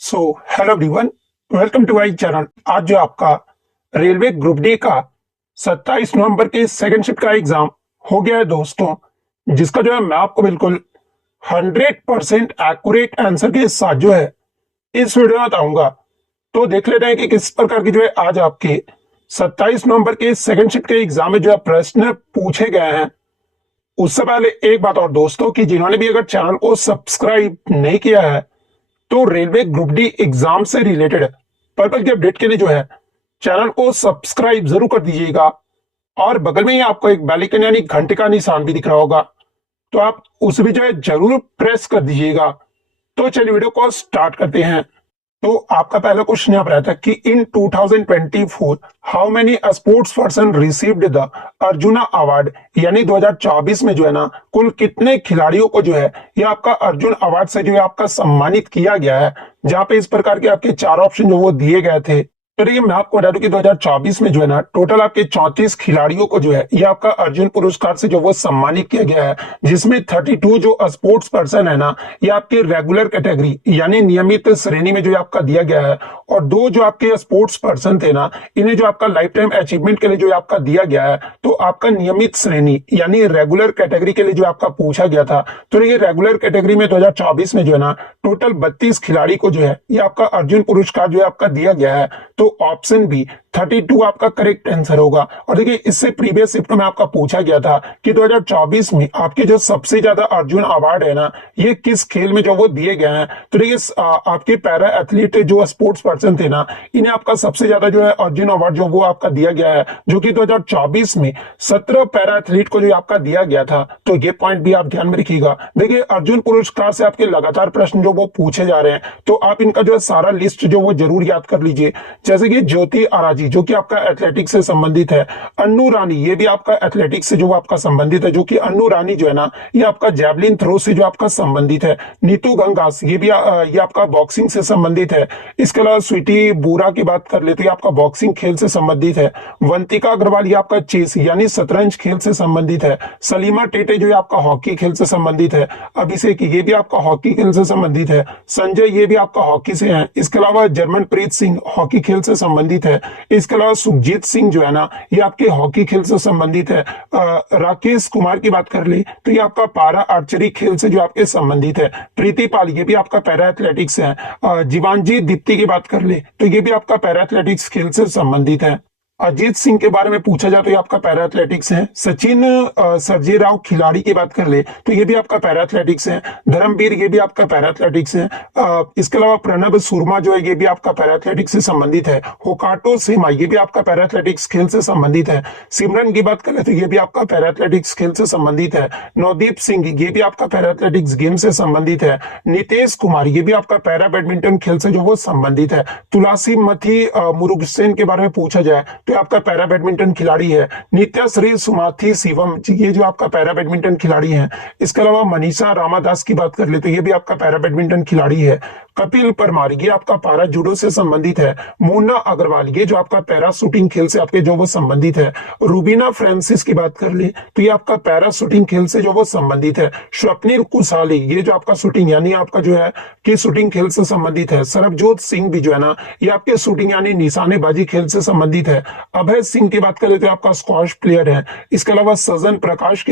So hello everyone, welcome to my channel. आज जो आपका रेलवे ग्रुप डी का 27 नवंबर के सेकंड शिफ्ट का एग्जाम हो गया है दोस्तों, जिसका जो है मैं आपको बिल्कुल 100% एक्यूरेट आंसर के साथ जो है इस वीडियो में बताऊंगा। तो देख लेते हैं कि किस प्रकार की जो है आज आपके 27 नवंबर के सेकंड शिफ्ट के एग्जाम में जो है प्रश्न पूछे गए हैं। उससे पहले एक बात और दोस्तों, कि जिन्होंने भी अगर चैनल को सब्सक्राइब नहीं किया है तो रेलवे ग्रुप डी एग्जाम से रिलेटेड पर्पल की अपडेट के लिए जो है चैनल को सब्सक्राइब जरूर कर दीजिएगा। और बगल में ही आपको एक बेल आइकन यानी घंटे का निशान भी दिख रहा होगा, तो आप उसे भी जो है जरूर प्रेस कर दीजिएगा। तो चलिए वीडियो को स्टार्ट करते हैं। तो आपका पहला क्वेश्चन यहाँ पर आता है कि इन 2024 how many sports person received the arjuna award, यानी 2024 में जो है ना कुल कितने खिलाड़ियों को जो है ये आपका अर्जुन अवार्ड से जो है आपका सम्मानित किया गया है। जहां पे इस प्रकार के आपके चार ऑप्शन जो वो दिए गए थे। तो देखिए मैं आपको बता दूं कि 2024 में जो है ना टोटल आपके 34 खिलाड़ियों को जो है ये आपका अर्जुन पुरस्कार से जो वो सम्मानित किया गया है, जिसमें 32 जो स्पोर्ट्स पर्सन है ना ये आपके रेगुलर कैटेगरी यानी नियमित श्रेणी में जो आपका दिया गया है, और दो जो आपके स्पोर्ट्स पर्सन थे ना इन्हें जो आपका लाइफ टाइम अचीवमेंट के लिए जो आपका दिया गया है। तो आपका नियमित श्रेणी यानी रेगुलर कैटेगरी के लिए जो आपका पूछा गया था, तो ये रेगुलर कैटेगरी में 2024 में जो है ना टोटल 32 खिलाड़ी को जो है ये आपका अर्जुन पुरस्कार जो है आपका दिया गया है। तो ऑप्शन बी 32 आपका करेक्ट आंसर होगा। और देखिए इससे प्रीवियस शिफ्ट में आपका पूछा गया था कि 2024 में आपके जो सबसे ज्यादा अर्जुन अवार्ड है ना ये किस खेल में जो वो दिए गए हैं। तो देखिए आपके पैरा एथलीट जो स्पोर्ट्स पर्सन थे ना इन्हें आपका सबसे ज्यादा जो है अर्जुन अवार्ड जो वो आपका दिया गया है, जो कि 2024 में 17 पैरा एथलीट को जो आपका दिया गया था। तो ये पॉइंट भी आप ध्यान में रखिएगा। देखिए अर्जुन पुरस्कार से आपके लगातार प्रश्न जो वो पूछे जा रहे हैं, तो आप इनका जो है सारा लिस्ट जो वो जरूर याद कर लीजिए। जैसे कि ज्योति आराजी जो कि आपका एथलेटिक्स से संबंधित है, अन्नू रानी ये भी आपका एथलेटिक्स से जो आपका संबंधित है, जो कि अन्नू रानी जो है ना ये आपका जैवलिन थ्रो से जो आपका संबंधित है। नीतू गंगास ये आपका बॉक्सिंग से संबंधित है। इसके अलावा स्वीटी बुरा की बात कर ले तो ये आपका बॉक्सिंग खेल से संबंधित है। वंतिका अग्रवाल ये आपका चेस यानी शतरंज खेल से संबंधित है। सलीमा टेटे जो आपका हॉकी खेल से संबंधित है। अभिषेक ये भी आपका हॉकी खेल से संबंधित है। संजय ये भी आपका हॉकी से है। इसके अलावा जर्मनप्रीत सिंह हॉकी खेल से संबंधित है। इसके अलावा सुखजीत सिंह जो है ना ये आपके हॉकी खेल से संबंधित है। राकेश कुमार की बात कर ले तो ये आपका पारा आर्चरी खेल से जो आपके संबंधित है। प्रीति पाल ये भी आपका पैरा एथलेटिक्स है। जीवांजी दीप्ति की बात कर ले तो ये भी आपका पैरा एथलेटिक्स खेल से संबंधित है। अजीत सिंह के बारे में पूछा जाए तो ये आपका पैरा एथलेटिक्स है। सचिन सर्जेराव खिलाड़ी की बात कर ले तो ये भी आपका पैरा एथलेटिक्स है। धर्मवीर ये भी आपका पैरा एथलेटिक्स है। इसके अलावा प्रणब सुरमा जो है ये भी आपका पैरा एथलेटिक्स से संबंधित है। होकाटो सेमा ये भी आपका पैरा एथलेटिक्स खेल से संबंधित है। सिमरन की बात कर ले तो ये भी आपका पैरा एथलेटिक्स खेल से संबंधित है। नवदीप सिंह ये भी आपका पैरा एथलेटिक्स गेम से संबंधित है। नितेश कुमार ये भी आपका पैरा बैडमिंटन खेल से जो वो संबंधित है। तुलसी मथी मुरुगसेन के बारे में पूछा जाए तो आपका पैरा बैडमिंटन खिलाड़ी है। नित्याश्री सुमाथी शिवम ये जो आपका पैरा बैडमिंटन खिलाड़ी है। इसके अलावा मनीषा रामादास की बात कर ले तो ये भी आपका पैरा बैडमिंटन खिलाड़ी है। कपिल परमार ये आपका पैरा जूडो से संबंधित है। मोना अग्रवाल ये जो आपका पैरा शूटिंग खेल से आपके जो वो संबंधित है। रूबीना फ्रांसिस की बात कर ले तो ये आपका पैरा शूटिंग खेल से जो वो संबंधित है। स्वप्निल कुशाली ये जो आपका शूटिंग यानी आपका जो है कि शूटिंग खेल से संबंधित है। सरबजोत सिंह भी जो है ना ये आपके शूटिंग यानी निशानेबाजी खेल से संबंधित है। अभय सिंह की बात कर ले तो आपका स्क्वॉश प्लेयर है। इसके अलावा साजन प्रकाश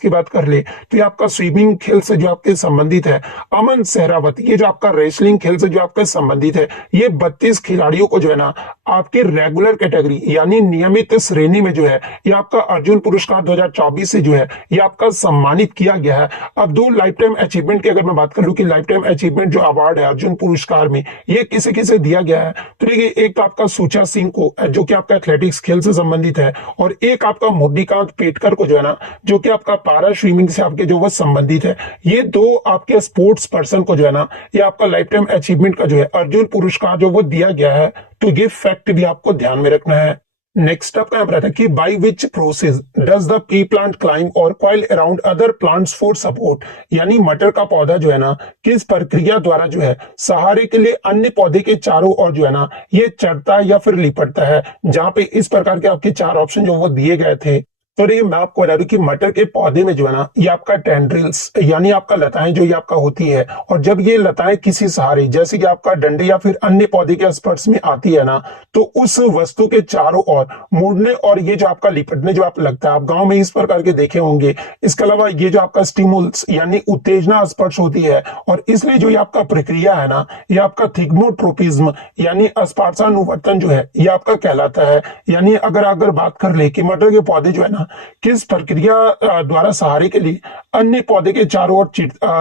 की बात कर ले तो ये आपका स्विमिंग खेल से जो आपके संबंधित है। अमन सहरावत ये जो आपका रेसलिंग खेल से जो आपके संबंधित है। ये 32 खिलाड़ियों को जो है ना आपके रेगुलर कैटेगरी यानी नियमित श्रेणी में जो है ये आपका अर्जुन पुरस्कार 2024 से जो है ये आपका सम्मानित किया गया है। अब दो लाइफ टाइम अचीवमेंट की अगर मैं बात करूं कि लाइफ टाइम अचीवमेंट जो अवार्ड है अर्जुन पुरस्कार में ये किसे किसे दिया गया है, तो देखिए एक तो आपका सुचा सिंह को जो कि आपका एथलेटिक्स खेल से संबंधित है, और एक आपका मुरलीकांत पेटकर को जो है ना जो कि आपका पैरा स्विमिंग से आपके जो वो संबंधित है। ये दो आपके स्पोर्ट्स पर्सन को जो है ना ये आपका लाइफ टाइम अचीवमेंट का जो है अर्जुन पुरस्कार जो वो दिया गया है। तो ये फैक्ट भी आपको ध्यान में रखना है। नेक्स्ट आपका यहाँ पर आता है कि by which process does the pea plant climb और coil around other plants for support, यानी मटर का पौधा जो है ना किस प्रक्रिया द्वारा जो है सहारे के लिए अन्य पौधे के चारों ओर जो है ना ये चढ़ता है या फिर लिपटता है। जहां पे इस प्रकार के आपके चार ऑप्शन जो वो दिए गए थे। तो देखिए मैं आपको बता दूं कि मटर के पौधे में जो है ना ये आपका टेंड्रिल्स यानी आपका लताएं जो ये आपका होती है, और जब ये लताएं किसी सहारे जैसे कि आपका डंडे या फिर अन्य पौधे के स्पर्श में आती है ना, तो उस वस्तु के चारों ओर मुड़ने और ये जो आपका लिपटने जो आप लगता है, आप गांव में इस प्रकार के देखे होंगे। इसके अलावा ये जो आपका स्टिमुल्स यानी उत्तेजना स्पर्श होती है, और इसलिए जो ये आपका प्रक्रिया है ना ये आपका थिग्मोट्रोपिज्म यानी स्पर्शानुवर्तन जो है ये आपका कहलाता है। यानी अगर अगर बात कर ले कि मटर के पौधे जो है ना किस प्रक्रिया द्वारा सहारे के लिए अन्य पौधे के चारों ओर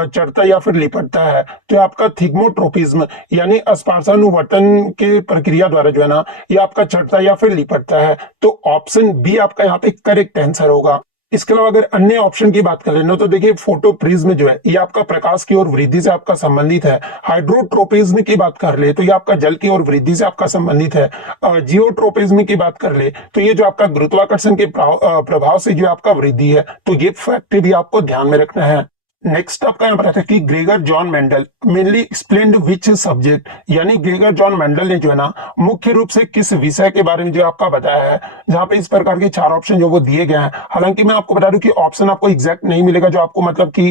चढ़ता या फिर लिपटता है, तो आपका थिग्मोट्रोपिज्म यानी स्पर्शानुवर्तन के प्रक्रिया द्वारा जो है ना ये आपका चढ़ता या फिर लिपटता है। तो ऑप्शन बी आपका यहाँ पे करेक्ट आंसर होगा। इसके अलावा अगर अन्य ऑप्शन की बात कर लेना तो देखिए फोटोप्रिज्म जो है ये आपका प्रकाश की ओर वृद्धि से आपका संबंधित है। हाइड्रोट्रोपिज्म की बात कर ले तो ये आपका जल की ओर वृद्धि से आपका संबंधित है। जियोट्रोपिज्म की बात कर ले तो ये जो आपका गुरुत्वाकर्षण के प्रभाव से जो आपका वृद्धि है। तो ये फैक्ट भी आपको ध्यान में रखना है। नेक्स्ट आपका यहाँ पर आता है कि Gregor John Mendel mainly explained which subject, यानी ग्रेगर जॉन मेंडल ने जो है ना मुख्य रूप से किस विषय के बारे में जो आपका बताया है, जहां पे इस प्रकार के 4 ऑप्शन जो वो दिए गए हैं। हालांकि मैं आपको बता दूं कि ऑप्शन आपको एग्जैक्ट नहीं मिलेगा जो आपको मतलब कि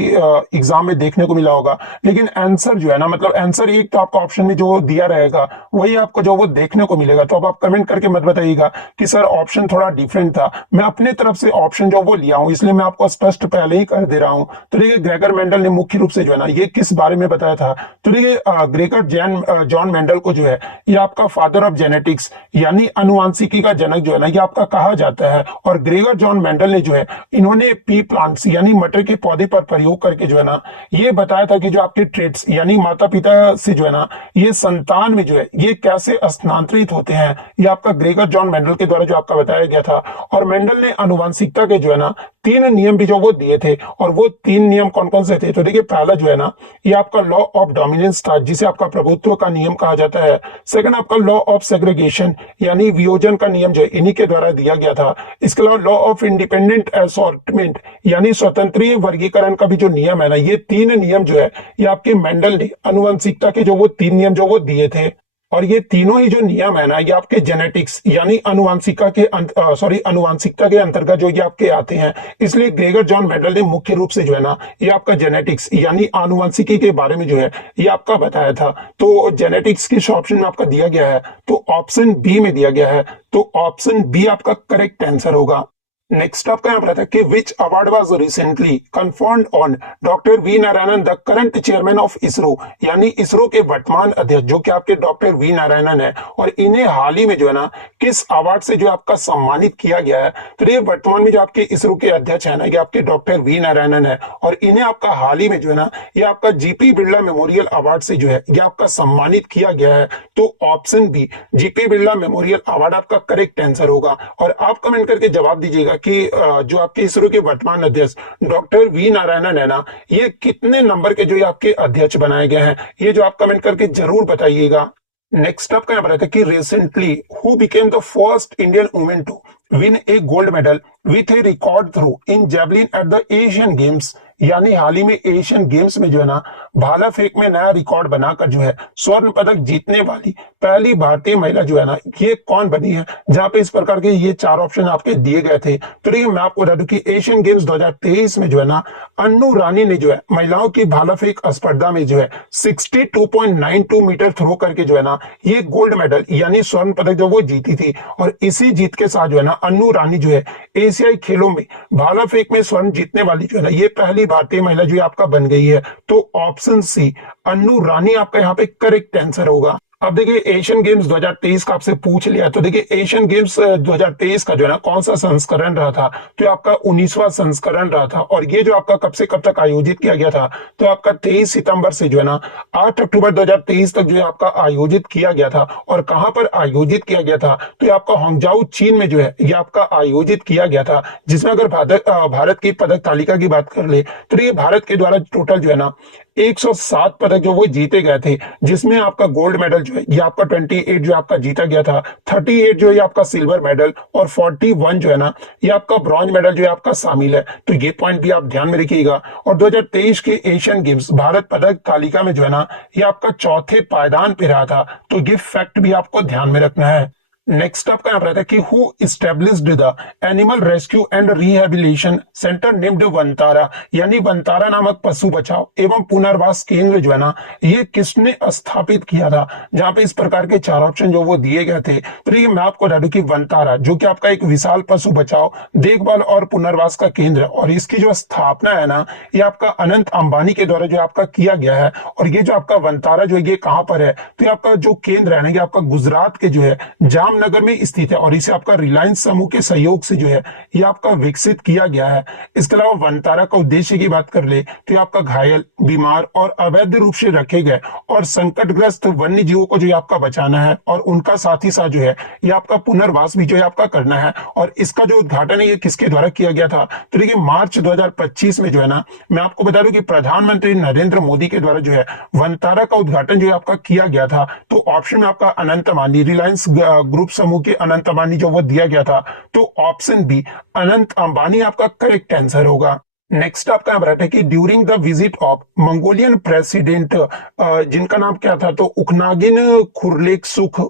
एग्जाम में देखने को मिला होगा, लेकिन आंसर जो है ना मतलब आंसर एक तो आपका ऑप्शन में जो दिया रहेगा वही आपको जो वो देखने को मिलेगा। तो अब आप कमेंट करके मत बताइएगा कि सर ऑप्शन थोड़ा डिफरेंट था, मैं अपने तरफ से ऑप्शन जो वो लिया हूं इसलिए मैं आपको स्पष्ट पहले ही कर दे रहा हूं। तो देखिए ग्रेगर मेंडल ने मुख्य रूप से जो है ना ये किस बारे में बताया था, तो देखिए ग्रेगर जॉन मेंडल को जो है ये आपका फादर ऑफ जेनेटिक्स यानी अनुवांशिकी का जनक जो है ना ये आपका कहा जाता है। और ग्रेगर जॉन मेंडल ने जो है इन्होंने पी प्लांट्स यानी मटर के पौधे पर प्रयोग करके जो है ना ये बताया था कि जो आपके ट्रेट्स यानी माता पिता से जो है ना ये संतान में जो है ये कैसे स्थानांतरित होते हैं, ये आपका ग्रेगर जॉन मेंडल के द्वारा जो आपका बताया गया था। और मेंडल ने अनुवांशिकता के जो है ना 3 नियम भी जो वो दिए थे, और वो 3 नियम कौन कौन से थे। तो देखिए पहला जो है ना ये आपका लॉ ऑफ डोमिनेंस था जिसे आपका प्रभुत्व का नियम कहा जाता है। सेकंड आपका लॉ ऑफ सेग्रीगेशन यानी वियोजन का नियम जो है इन्हीं के द्वारा दिया गया था। इसके अलावा लॉ ऑफ इंडिपेंडेंट असॉर्टमेंट यानी स्वतंत्र वर्गीकरण का भी जो नियम है ना, ये 3 नियम जो है ये आपके मेंडल ने अनुवंशिकता के जो वो 3 नियम जो वो दिए थे। और ये तीनों ही जो नियम है ना ये आपके जेनेटिक्स यानी अनुवांशिकता के अंतर्गत जो ये आपके आते हैं। इसलिए ग्रेगर जॉन मेंडल ने मुख्य रूप से जो है ना ये आपका जेनेटिक्स यानी आनुवंशिकी के बारे में जो है ये आपका बताया था। तो जेनेटिक्स किस ऑप्शन में आपका दिया गया है, तो ऑप्शन बी में दिया गया है। तो ऑप्शन बी आपका करेक्ट आंसर होगा। नेक्स्ट आपका यहाँ पर आता है कि which award was recently conferred on doctor V Narayanan the current chairman of ISRO, यानी इसरो के वर्तमान अध्यक्ष जो कि आपके डॉक्टर वी नारायणन है, और इन्हें हाल ही में जो है ना किस अवार्ड से जो आपका सम्मानित किया गया है। तो ये वर्तमान में जो आपके इसरो के अध्यक्ष है ना ये आपके डॉक्टर वी नारायणन है, और इन्हें आपका हाल ही में जो है ना ये आपका जीपी बिरला मेमोरियल अवार्ड से जो है ये आपका सम्मानित किया गया है। तो option B GP Birla memorial award आपका करेक्ट आंसर होगा। और आप कमेंट करके जवाब दीजिएगा कि जो आपके इसरो के वर्तमान अध्यक्ष डॉक्टर वी नारायणन है ना ये कितने नंबर के जो ये आपके अध्यक्ष बनाए गए हैं, ये जो आप कमेंट करके जरूर बताइएगा। नेक्स्ट आपका यहाँ पर आता है कि recently who became the first Indian women to win a gold medal with a record throw in javelin at the Asian Games, यानी हाल ही में एशियन गेम्स में जो है ना भाला फेंक में नया रिकॉर्ड बनाकर जो है स्वर्ण पदक जीतने वाली पहली भारतीय महिला जो है ना ये कौन बनी है। जहां पे इस प्रकार के ये 4 ऑप्शन आपके दिए गए थे। तो देखिए मैं आपको बता दूं कि एशियन गेम्स 2023 में जो है ना अन्नू रानी ने जो है महिलाओं की भाला फेंक स्पर्धा में जो है 62.92 मीटर थ्रो करके जो है ना ये गोल्ड मेडल यानी स्वर्ण पदक जो वो जीती थी। और इसी जीत के साथ जो है ना अन्नू रानी जो है एशियाई खेलों में भाला फेंक में स्वर्ण जीतने वाली जो है ना ये पहली भारतीय महिला जो आपका बन गई है। तो ऑप्शन सी अन्नू रानी आपका यहाँ पे करेक्ट आंसर होगा। अब देखिए एशियन गेम्स 2023 का आपसे पूछ लिया, तो देखिए एशियन गेम्स 2023 का जो है ना कौन सा संस्करण रहा था, तो आपका 19वां संस्करण रहा था। और ये जो आपका कब से कब तक आयोजित किया गया था, तो आपका 23 सितंबर से जो है ना 8 अक्टूबर 2023 तक जो है आपका आयोजित किया गया था। और कहां पर आयोजित किया गया था, तो ये आपका हांगजाऊ चीन में जो है ये आपका आयोजित किया गया था। जिसमें अगर भारत की पदक तालिका की बात कर ले तो ये भारत के द्वारा टोटल जो है ना 107 पदक जो वो जीते गए थे, जिसमें आपका गोल्ड मेडल जो है ये आपका 28 जो आपका जीता गया था, 38 जो है आपका सिल्वर मेडल, और 41 जो है ना ये आपका ब्रॉन्ज मेडल जो है आपका शामिल है। तो ये पॉइंट भी आप ध्यान में रखिएगा। और 2023 के एशियन गेम्स भारत पदक तालिका में जो है ना ये आपका चौथे पायदान पे रहा था। तो ये फैक्ट भी आपको ध्यान में रखना है। नेक्स्ट आपका यहाँ पर आता है कि who established the animal rescue and rehabilitation centre named Vantara, यानी वंतारा नामक पशु बचाव एवं पुनर्वास केंद्र जो है ना, ये किसने स्थापित किया था। जहां पे इस प्रकार के चार ऑप्शन जो वो दिए गए थे। तो ये मैं आपको बता दूं कि वंतारा जो कि आपका एक विशाल पशु बचाव, देखभाल और पुनर्वास का केंद्र, और इसकी जो स्थापना है ना, ये आपका अनंत अंबानी के द्वारा जो आपका किया गया है। और ये जो आपका वंतारा जो है ये कहां पर है, तो ये आपका जो केंद्र है ना, ये आपका गुजरात के जो है जामनगर में स्थित है, और इसे आपका रिलायंस समूह के सहयोग से जो है ये आपका विकसित किया गया है। इसके अलावा वंतारा का उद्देश्य की बात कर ले तो ये आपका घायल, बीमार और अवैध रूप से रखे गए और संकटग्रस्त वन्य जीवों को जो है आपका बचाना है, और उनका साथ ही साथ जो है ये आपका पुनर्वास भी जो है आपका करना है। और इसका जो उद्घाटन है ये किसके द्वारा किया गया था, तो देखिए मार्च 2025 में जो है ना, मैं आपको बता दूं कि प्रधानमंत्री नरेंद्र मोदी के द्वारा जो है वंतारा का उद्घाटन जो है आपका किया गया था। तो ऑप्शन में आपका अनंत अंबानी, रिलायंस ग्रुप समूह के अनंत अंबानी जो वो दिया गया था, तो ऑप्शन बी अनंत अंबानी आपका करेक्ट आंसर होगा। नेक्स्ट आपका यहाँ है कि during the visit of Mongolian president, जिनका नाम क्या था, तो उखनागिन खुरलेखसुख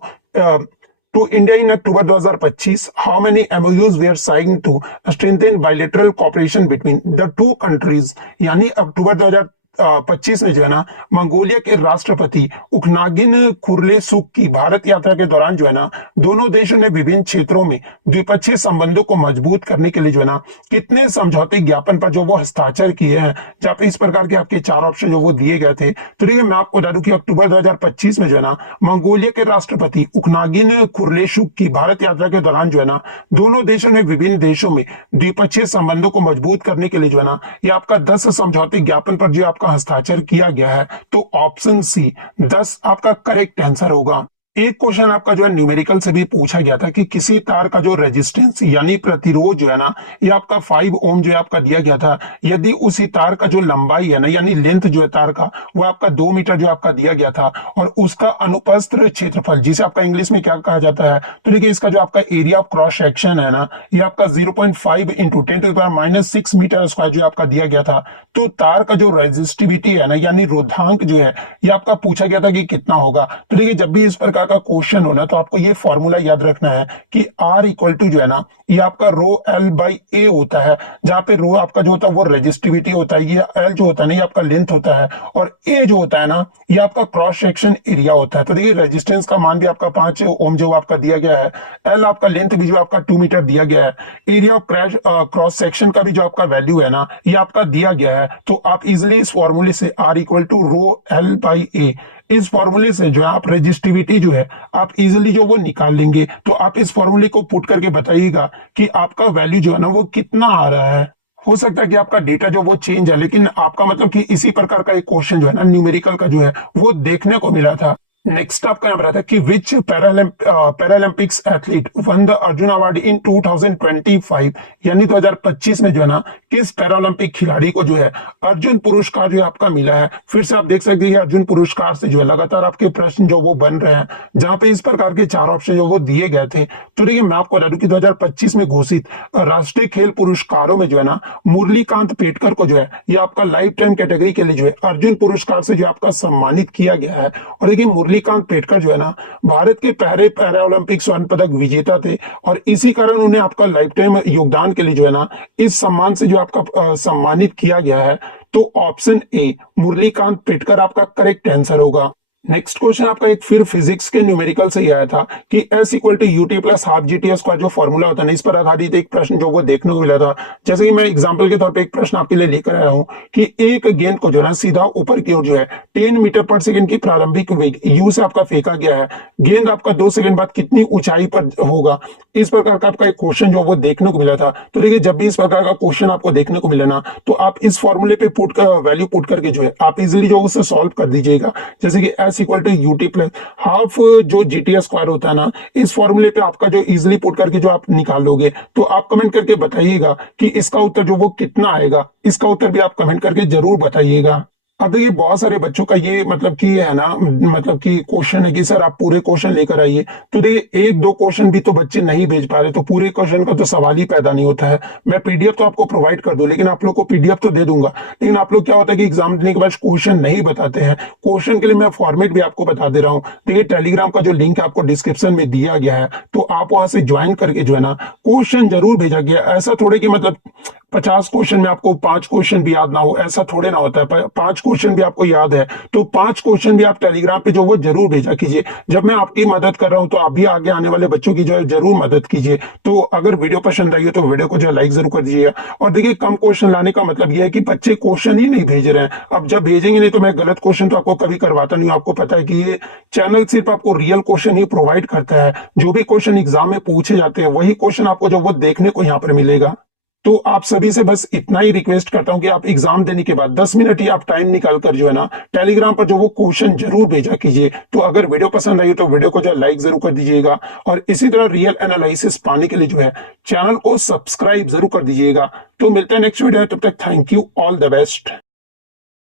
to India in October 2025, how many MOUs were signed to strengthen bilateral cooperation between the two countries? यानी अक्टूबर 2025 में जो है ना, मंगोलिया के राष्ट्रपति उखनागिन खुरलेसुख की भारत यात्रा के दौरान जो है ना, दोनों देशों ने विभिन्न क्षेत्रों में द्विपक्षीय संबंधों को मजबूत करने के लिए जो है ना, कितने समझौते ज्ञापन पर जो वो हस्ताक्षर किए हैं। जहां पे इस प्रकार के आपके चार ऑप्शन जो वो दिए गए थे। तो देखिए मैं आपको बता दूं कि अक्टूबर 2025 में जो है ना, मंगोलिया के राष्ट्रपति उखनागिन खुरलेसुख की भारत यात्रा के दौरान जो है ना, दोनों देशों ने विभिन्न देशों में द्विपक्षीय संबंधों को मजबूत करने के लिए जो है ना, ये आपका 10 समझौते ज्ञापन पर जो आपका हस्ताक्षर किया गया है। तो ऑप्शन सी 10 आपका करेक्ट आंसर होगा। एक क्वेश्चन आपका जो है न्यूमेरिकल से भी पूछा गया था कि किसी तार का जो रेजिस्टेंस यानी प्रतिरोध जो है ना, ये आपका 5 ओम जो है आपका दिया गया था। यदि उसी तार का जो लंबाई है ना, यानी लेंथ जो है तार का, वो आपका 2 मीटर जो आपका दिया गया था, और उसका अनुप्रस्थ क्षेत्रफल जिसे आपका इंग्लिश में क्या कहा जाता है, तो देखिए इसका जो आपका एरिया ऑफ क्रॉस सेक्शन है ना, ये आपका 0.5 इंटू 10⁻⁶ मीटर स्क्वायर जो आपका दिया गया था। तो तार का जो रेजिस्टिविटी है ना, यानी रोधांक जो है, ये आपका पूछा गया था कि कितना होगा। तो देखिए जब भी इस प्रकार का क्वेश्चन होना, तो आपको ये फॉर्मूला याद रखना है कि R इक्वल टू जो है ना, ये आपका रो L बाई ए होता है। जहां पे रो आपका जो होता है वो रेजिस्टिविटी होता है, ये L जो होता है ना, ये आपका लेंथ होता है, और ए जो होता है ना, ये आपका क्रॉस सेक्शन एरिया होता है। तो देखिए रेजिस्टेंस का मान भी आपका 5 ओम जो आपका दिया गया है, L आपका लेंथ भी जो आपका 2 मीटर दिया गया है, एरिया ऑफ क्रॉस सेक्शन का भी जो आपका वैल्यू है ना, ये आपका दिया गया है। तो आप इजिली इस फॉर्मूले से R equal to rho L by A, इस फॉर्मूले से जो है आप रेजिस्टिविटी जो है आप इजीली जो वो निकाल लेंगे। तो आप इस फॉर्मूले को पुट करके बताइएगा कि आपका वैल्यू जो है ना वो कितना आ रहा है। हो सकता है कि आपका डेटा जो वो चेंज है, लेकिन आपका मतलब कि इसी प्रकार का एक क्वेश्चन जो है ना न्यूमेरिकल का जो है वो देखने को मिला था। नेक्स्ट आपका यहाँ रहता है कि which Paralympics athlete won the Arjun award in 2025, यानी 2025 में जो है ना, किस पैरालंपिक खिलाड़ी को जो है अर्जुन पुरस्कार जो है आपका मिला है। फिर से आप देख सकते हैं अर्जुन पुरस्कार से जो है लगातार आपके प्रश्न जो वो बन रहे हैं, जहां पे इस प्रकार के चार ऑप्शन जो वो दिए गए थे। तो देखिए मैं आपको बता दूं कि 2025 में घोषित राष्ट्रीय खेल पुरस्कारों में जो है ना, मुरलीकांत पेटकर को जो है ये आपका लाइफ टाइम कैटेगरी के लिए जो है अर्जुन पुरस्कार से जो आपका सम्मानित किया गया है। और देखिए मुरलीकांत पेटकर जो है ना, भारत के पहले पैरा ओलंपिक स्वर्ण पदक विजेता थे, और इसी कारण उन्हें आपका लाइफ टाइम योगदान के लिए जो है ना, इस सम्मान से जो आपका सम्मानित किया गया है। तो ऑप्शन ए मुरलीकांत पेटकर आपका करेक्ट आंसर होगा। नेक्स्ट क्वेश्चन आपका एक फिर फिजिक्स के न्यूमेरिकल से ही आया था कि S equal to UT plus half GT square जो फॉर्मूला होता है ना, इस पर आधारित एक प्रश्न जो वो देखने को मिला था। जैसे कि मैं एग्जांपल के तौर पे एक प्रश्न आपके लिए लेकर आया हूं कि एक गेंद को जो है सीधा ऊपर की ओर जो है 10 मीटर पर सेकंड की प्रारंभिक वेग u से आपका फेंका गया है। गेंद आपका 2 सेकंड बाद कितनी ऊंचाई पर होगा। इस प्रकार का आपका एक क्वेश्चन जो वो देखने को मिला था। तो देखिए जब भी इस प्रकार का क्वेश्चन आपको देखने को मिले ना, तो आप इस फॉर्मूले पे पुट कर वैल्यू पुट करके जो है आप इजिली जो उसे सॉल्व कर दीजिएगा। जैसे कि S equal to UT plus half जो जीटी स्क्वायर होता है ना, इस फॉर्मूले पे आपका जो इजिली पुट करके जो आप निकालोगे, तो आप कमेंट करके बताइएगा कि इसका उत्तर जो वो कितना आएगा। इसका उत्तर भी आप कमेंट करके जरूर बताइएगा। अब देखिए बहुत सारे बच्चों का ये मतलब कि है ना, मतलब कि क्वेश्चन है कि सर आप पूरे क्वेश्चन लेकर आइए। तो देखिए एक दो क्वेश्चन भी तो बच्चे नहीं भेज पा रहे, तो पूरे क्वेश्चन का तो सवाल ही पैदा नहीं होता है। मैं पीडीएफ तो आपको प्रोवाइड कर दूं, लेकिन आप लोग को पीडीएफ तो दे दूंगा, लेकिन आप लोग क्या होता है कि एग्जाम देने के बाद क्वेश्चन नहीं बताते हैं। क्वेश्चन के लिए मैं फॉर्मेट भी आपको बता दे रहा हूँ। देखिए टेलीग्राम का जो लिंक है आपको डिस्क्रिप्शन में दिया गया है, तो आप वहां से ज्वाइन करके जो है ना क्वेश्चन जरूर भेजा गया। ऐसा थोड़े कि मतलब 50 क्वेश्चन में आपको 5 क्वेश्चन भी याद ना हो, ऐसा थोड़े ना होता है। 5 क्वेश्चन भी आपको याद है तो 5 क्वेश्चन भी आप टेलीग्राम पे जो वो जरूर भेजा कीजिए। जब मैं आपकी मदद कर रहा हूं तो आप भी आगे आने वाले बच्चों की जो है जरूर मदद कीजिए। तो अगर वीडियो पसंद आई हो तो वीडियो को जो है लाइक जरूर कर दीजिएगा। और देखिए कम क्वेश्चन लाने का मतलब यह है कि बच्चे क्वेश्चन ही नहीं भेज रहे हैं। अब जब भेजेंगे नहीं तो मैं गलत क्वेश्चन तो आपको कभी करवाता नहीं हूं। आपको पता है कि ये चैनल सिर्फ आपको रियल क्वेश्चन ही प्रोवाइड करता है। जो भी क्वेश्चन एग्जाम में पूछे जाते हैं वही क्वेश्चन आपको जो वो देखने को यहाँ पर मिलेगा। तो आप सभी से बस इतना ही रिक्वेस्ट करता हूं कि आप एग्जाम देने के बाद 10 मिनट ही आप टाइम निकाल कर जो है ना टेलीग्राम पर जो वो क्वेश्चन जरूर भेजा कीजिए। तो अगर वीडियो पसंद आई तो वीडियो को जो लाइक जरूर कर दीजिएगा, और इसी तरह रियल एनालिसिस पाने के लिए जो है चैनल को सब्सक्राइब जरूर कर दीजिएगा। तो मिलते हैं नेक्स्ट वीडियो, तब तक thank you, all the best.